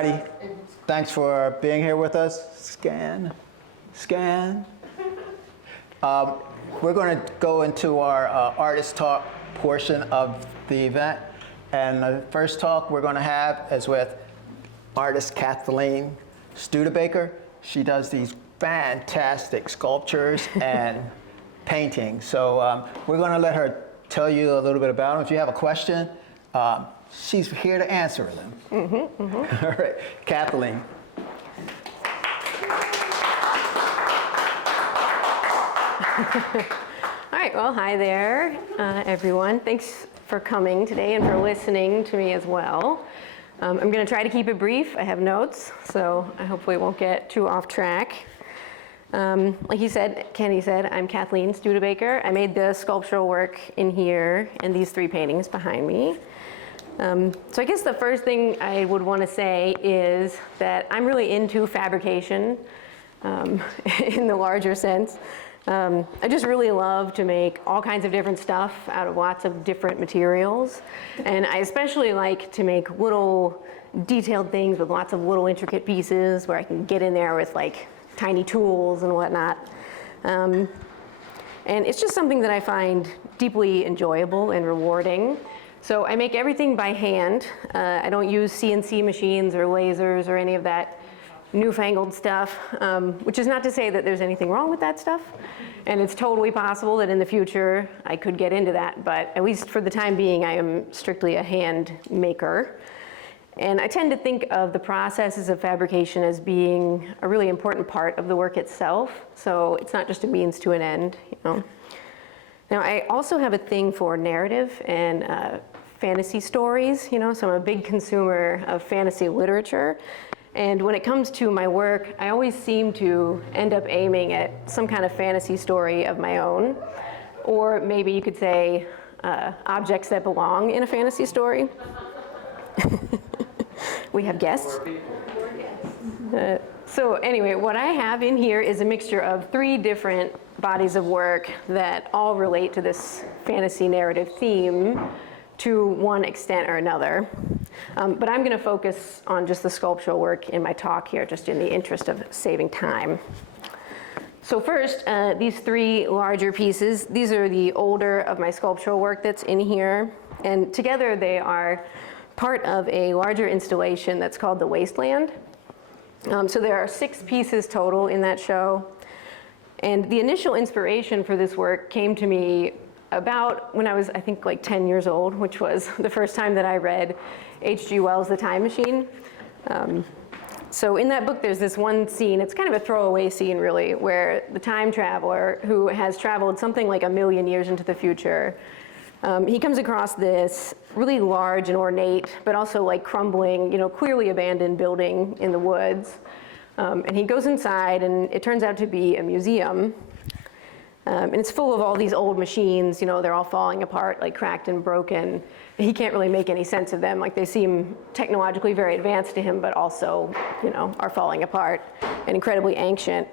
everybody. Thanks for being here with us. Scan. We're going to go into our artist talk portion of the event. And the first talk we're going to have is with artist Kathleen Studebaker. She does these fantastic sculptures and paintings. So we're going to let her tell you a little bit about them. If you have a question, she's here to answer them. All right, Kathleen. All right, well, hi there, everyone. Thanks for coming today and for listening to me as well. I'm going to try to keep it brief. I have notes, so I hopefully won't get too off track. Like Kenny said, I'm Kathleen Studebaker. I made the sculptural work in here and these three paintings behind me. So I guess the first thing I would want to say is that I'm really into fabrication in the larger sense. I just really love to make all kinds of different stuff out of lots of different materials. And I especially like to make little detailed things with lots of little intricate pieces where I can get in there with like tiny tools and whatnot. And it's just something that I find deeply enjoyable and rewarding. So I make everything by hand. I don't use CNC machines or lasers or any of that newfangled stuff, which is not to say that there's anything wrong with that stuff. And it's totally possible that in the future I could get into that, but at least for the time being, I am strictly a hand maker. And I tend to think of the processes of fabrication as being a really important part of the work itself. So it's not just a means to an end, you know. Now, I also have a thing for narrative and fantasy stories, you know, so I'm a big consumer of fantasy literature. And when it comes to my work, I always seem to end up aiming at some kind of fantasy story of my own. Or maybe you could say objects that belong in a fantasy story. We have guests. So anyway, what I have in here is a mixture of three different bodies of work that all relate to this fantasy narrative theme to one extent or another. But I'm going to focus on just the sculptural work in my talk here, just in the interest of saving time. So first, these three larger pieces, these are the older of my sculptural work that's in here. And together they are part of a larger installation that's called The Wasteland. So there are 6 pieces total in that show. And the initial inspiration for this work came to me about when I was, I think, like 10 years old, which was the first time that I read H.G. Wells' The Time Machine. So in that book, there's this one scene, it's kind of a throwaway scene, really, where the time traveler, who has traveled something like 1 million years into the future, he comes across this really large and ornate, but also like crumbling, you know, clearly abandoned building in the woods. And he goes inside, and it turns out to be a museum. And it's full of all these old machines, you know, they're all falling apart, like cracked and broken. And he can't really make any sense of them. Like, they seem technologically very advanced to him, but also, you know, are falling apart and incredibly ancient.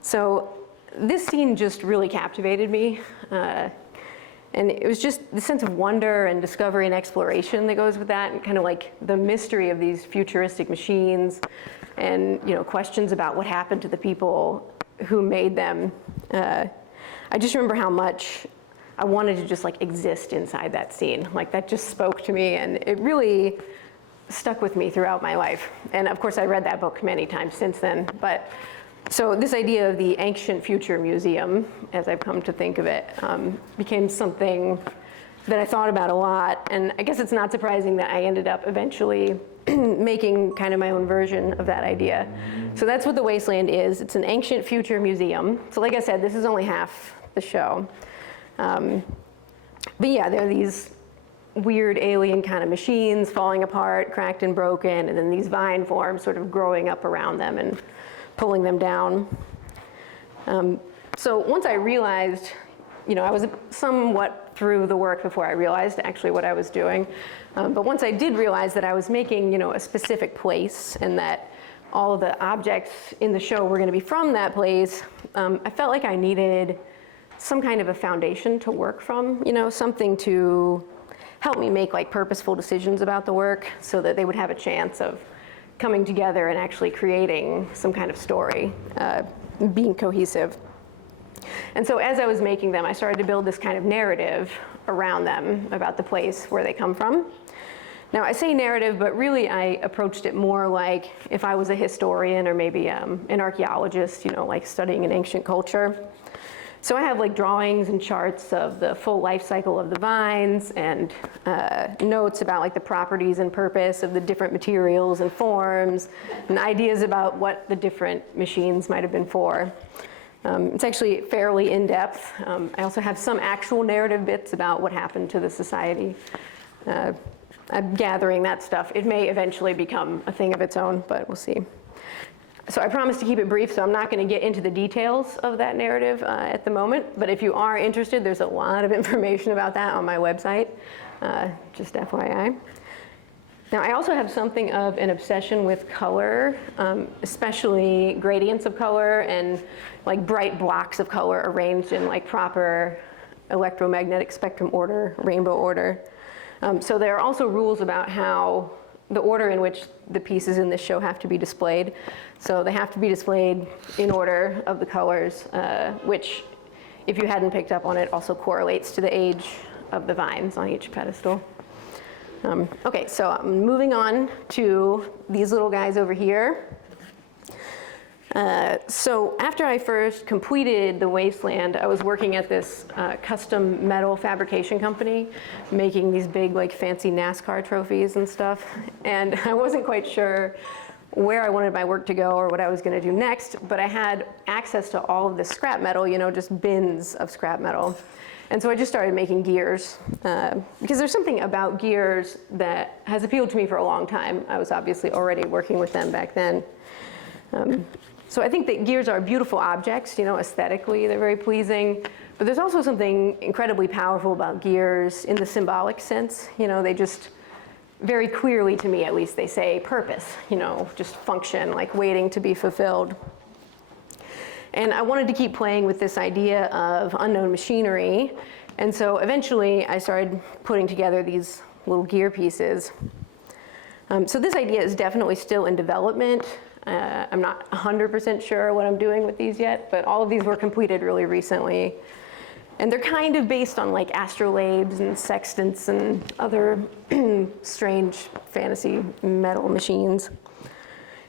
So this scene just really captivated me. And it was just the sense of wonder and discovery and exploration that goes with that, and kind of like the mystery of these futuristic machines, and, you know, questions about what happened to the people who made them. I just remember how much I wanted to just like exist inside that scene. Like, that just spoke to me, and it really stuck with me throughout my life. And of course, I read that book many times since then. But so this idea of the ancient future museum, as I've come to think of it, became something that I thought about a lot. And I guess it's not surprising that I ended up eventually making kind of my own version of that idea. So that's what The Wasteland is. It's an ancient future museum. So like I said, this is only half the show. But yeah, there are these weird alien kind of machines falling apart, cracked and broken, and then these vine forms sort of growing up around them and pulling them down. So once I realized, you know, I was somewhat through the work before I realized actually what I was doing. But once I did realize that I was making, you know, a specific place, and that all of the objects in the show were going to be from that place, I felt like I needed some kind of a foundation to work from, you know, something to help me make like purposeful decisions about the work, so that they would have a chance of coming together and actually creating some kind of story, being cohesive. And so as I was making them, I started to build this kind of narrative around them about the place where they come from. Now, I say narrative, but really I approached it more like if I was a historian or maybe an archaeologist, like studying an ancient culture. So I have like drawings and charts of the full life cycle of the vines and notes about like the properties and purpose of the different materials and forms and ideas about what the different machines might have been for. It's actually fairly in-depth. I also have some actual narrative bits about what happened to the society. I'm gathering that stuff. It may eventually become a thing of its own, but we'll see. So I promise to keep it brief, so I'm not going to get into the details of that narrative at the moment. But if you are interested, there's a lot of information about that on my website, just FYI. Now, I also have something of an obsession with color, especially gradients of color and like bright blocks of color arranged in like proper electromagnetic spectrum order, rainbow order. So there are also rules about how the order in which the pieces in this show have to be displayed. So they have to be displayed in order of the colors, which, if you hadn't picked up on it, also correlates to the age of the vines on each pedestal. Okay, so I'm moving on to these little guys over here. So after I first completed the Wasteland, I was working at this custom metal fabrication company, making these big, like, fancy NASCAR trophies and stuff. And I wasn't quite sure where I wanted my work to go or what I was going to do next, but I had access to all of this scrap metal, just bins of scrap metal. And so I just started making gears, because there's something about gears that has appealed to me for a long time. I was obviously already working with them back then. So I think that gears are beautiful objects, aesthetically they're very pleasing, but there's also something incredibly powerful about gears in the symbolic sense. They just, very clearly to me at least, they say purpose, just function, like waiting to be fulfilled. And I wanted to keep playing with this idea of unknown machinery, and so eventually I started putting together these little gear pieces. So this idea is definitely still in development. I'm not 100% sure what I'm doing with these yet, but all of these were completed really recently. And they're kind of based on like astrolabes and sextants and other strange fantasy metal machines.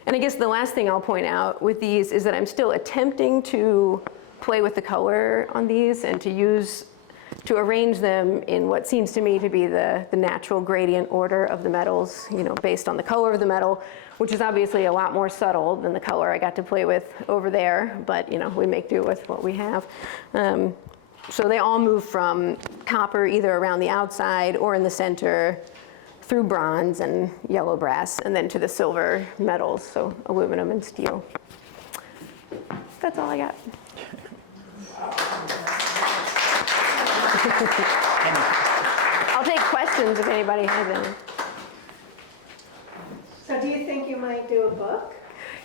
And I guess the last thing I'll point out with these is that I'm still attempting to play with the color on these and to arrange them in what seems to me to be the natural gradient order of the metals, based on the color of the metal, which is obviously a lot more subtle than the color I got to play with over there, but we make do with what we have. So they all move from copper either around the outside or in the center, through bronze and yellow brass, and then to the silver metals, so aluminum and steel. That's all I got. I'll take questions if anybody has any. So do you think you might do a book?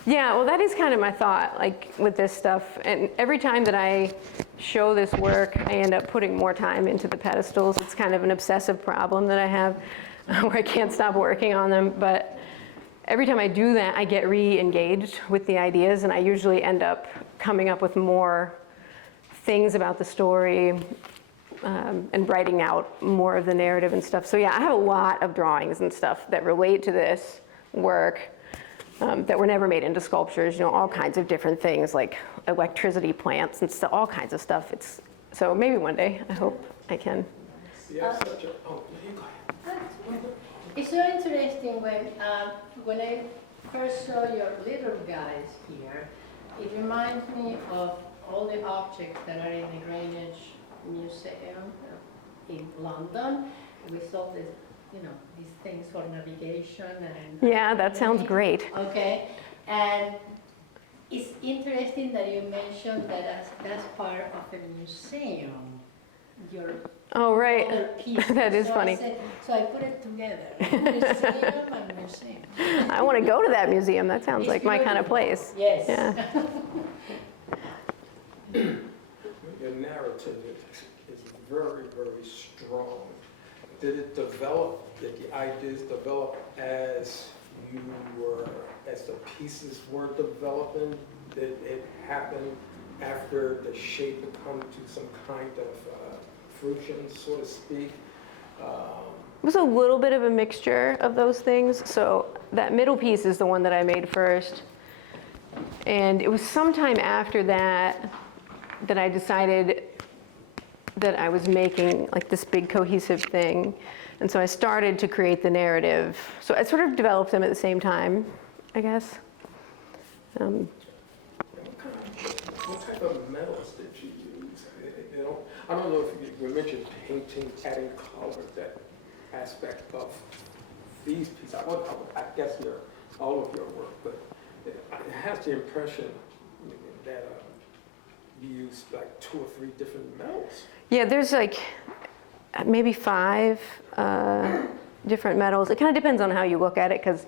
Yeah, well, that is kind of my thought, like with this stuff. And every time that I show this work, I end up putting more time into the pedestals. It's kind of an obsessive problem that I have where I can't stop working on them. But every time I do that, I get re-engaged with the ideas, and I usually end up coming up with more things about the story and writing out more of the narrative and stuff. So yeah, I have a lot of drawings and stuff that relate to this work that were never made into sculptures, all kinds of different things like electricity plants and all kinds of stuff. So maybe one day, I hope I can. It's so interesting when I first saw your little guys here, it reminds me of all the objects that are in the Greenwich Museum in London. We saw this, these things for navigation and... Yeah, that sounds great. Okay, and it's interesting that you mentioned that that's part of a museum. Oh, right. Other pieces. That is so funny. So I put it together, museum and museum. I want to go to that museum. That sounds like my kind of place. Yes. Yeah. Your narrative is very, very strong. Did the ideas develop as you were, as the pieces were developing, did it happen after the shape had come to some kind of fruition, so to speak? It was a little bit of a mixture of those things. So that middle piece is the one that I made first. And it was sometime after that that I decided that I was making like this big cohesive thing. And so I started to create the narrative. So I sort of developed them at the same time, I guess. What type of metals did you use? I don't know if you mentioned painting, adding color, that aspect of these pieces. I guess all of your work, but it has the impression that you use like 2 or 3 different metals. Yeah, there's like maybe 5 different metals. It kind of depends on how you look at it, because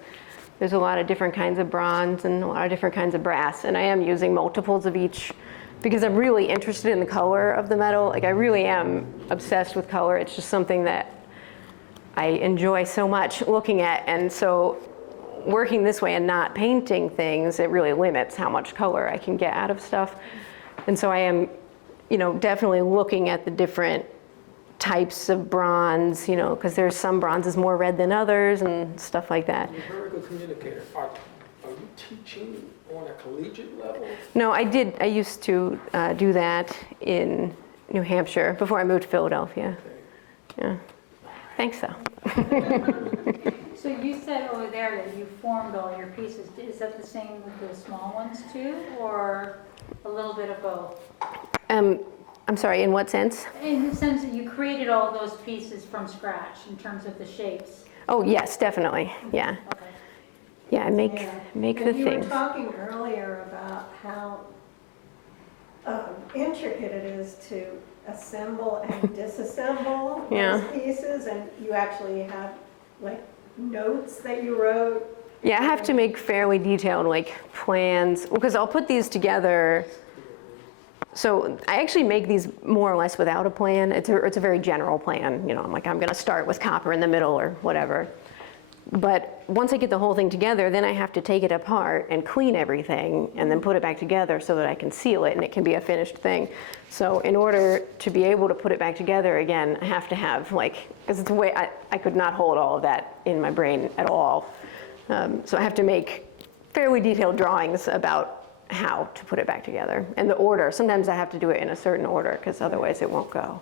there's a lot of different kinds of bronze and a lot of different kinds of brass. And I am using multiples of each because I'm really interested in the color of the metal. Like, I really am obsessed with color. It's just something that I enjoy so much looking at. And so working this way and not painting things, it really limits how much color I can get out of stuff. And so I am, definitely looking at the different types of bronze, because there's some bronzes more red than others and stuff like that. You're a very good communicator. Are you teaching on a collegiate level? No, I used to do that in New Hampshire before I moved to Philadelphia. Okay. Yeah. Thanks, though. So you said over there that you formed all your pieces. Is that the same with the small ones too, or a little bit of both? I'm sorry, in what sense? In the sense that you created all those pieces from scratch in terms of the shapes. Oh, yes, definitely. Yeah. Okay. Yeah, I make the And you were things. talking earlier about how intricate it is to assemble and disassemble Yeah. those pieces, and you actually have like notes that you wrote. Yeah, I have to make fairly detailed plans, because I'll put these together. So I actually make these more or less without a plan. It's a very general plan. I'm going to start with copper in the middle or whatever. But once I get the whole thing together, then I have to take it apart and clean everything and then put it back together so that I can seal it and it can be a finished thing. So in order to be able to put it back together again, I have to have because it's a way I could not hold all of that in my brain at all. So I have to make fairly detailed drawings about how to put it back together and the order. Sometimes I have to do it in a certain order because otherwise it won't go.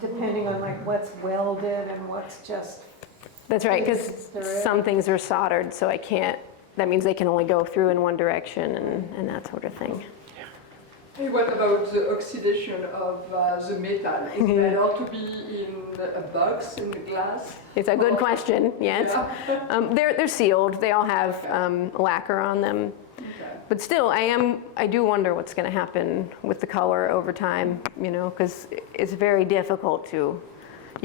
Depending on what's welded and what's just. That's right, because Through. some things are soldered, so I can't, that means they can only go through in one direction and that sort of thing. Hey, what about the oxidation of the metal? Is it better to be in a box, in the glass? It's a good question, yes. Yeah. They're sealed, they all have lacquer on them. Okay. But still, I do wonder what's going to happen with the color over time, because it's very difficult you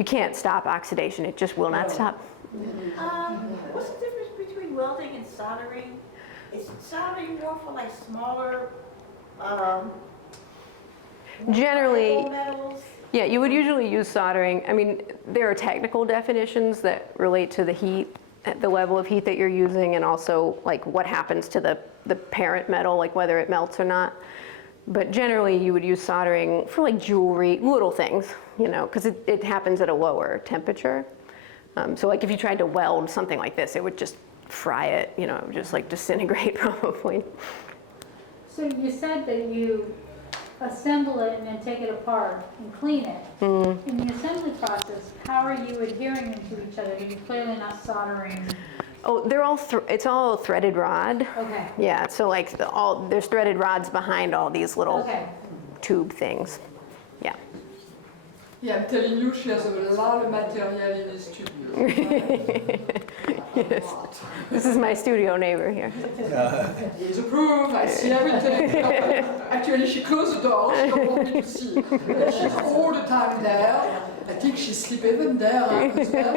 can't stop oxidation, it just will not stop. What's the difference between welding and soldering? Is soldering more for smaller Generally, metals? yeah, you would usually use soldering. I mean, there are technical definitions that relate to the heat, the level of heat that you're using, and also what happens to the parent metal, whether it melts or not. But generally, you would use soldering for jewelry, little things, because it happens at a lower temperature. So if you tried to weld something like this, it would just fry it, it would just disintegrate probably. So you said that you assemble it and then take it apart and clean it. In the assembly process, how are you adhering them to each other? You're clearly not soldering. Oh, they're all it's all threaded rod. Okay. Yeah, so there's threaded rods behind all these little Okay. tube things. Yeah. Yeah, I'm telling you, she has a lot of material in the studio. Yes. This is my studio neighbor here. He's approved, I see everything. Actually, she closed the door, she don't want me to see. She's all the time there. I think she sleeps even there as well.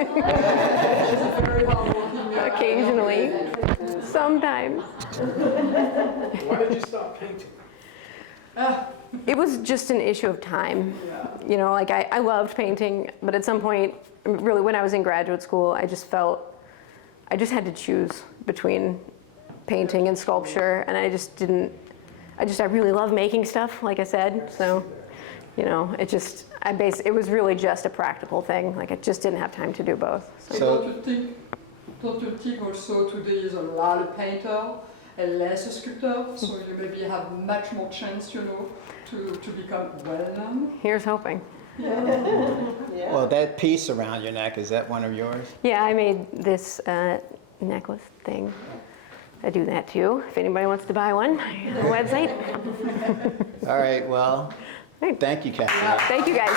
She's very hardworking. Occasionally. Sometimes. Why did you stop painting? It was just an issue of time. I loved painting, but at some point, really when I was in graduate school, I just had to choose between painting and sculpture, and I just didn't, I really love making stuff, like I said, so, you know, it was really just a practical thing, like I just didn't have time to do both. So. Don't you think also today is a lot of painter and less a sculptor, so you maybe have much more chance, you know, to become well-known? Here's hoping. Well, that piece around your neck, is that one of yours? Yeah, I made this necklace thing. I do that too, if anybody wants to buy one, I have a website. All right, well, thank you, Kathleen. Thank you, guys.